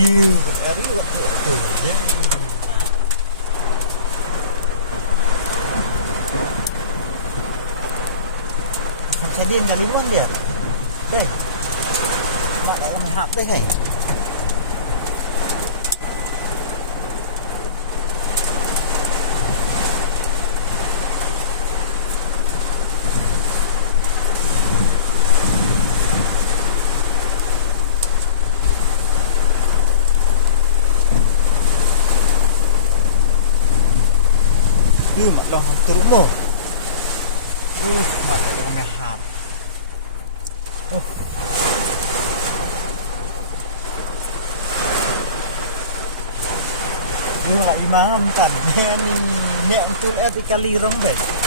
Như cái ấy gặp được nhé. Saya diam dari luar dia. Okey. Pak dalam hap teh kan. Mak long teruk mo. Mak ngahap. Oh. Yung lại imang am tan. Ni untuk etikali rong deh.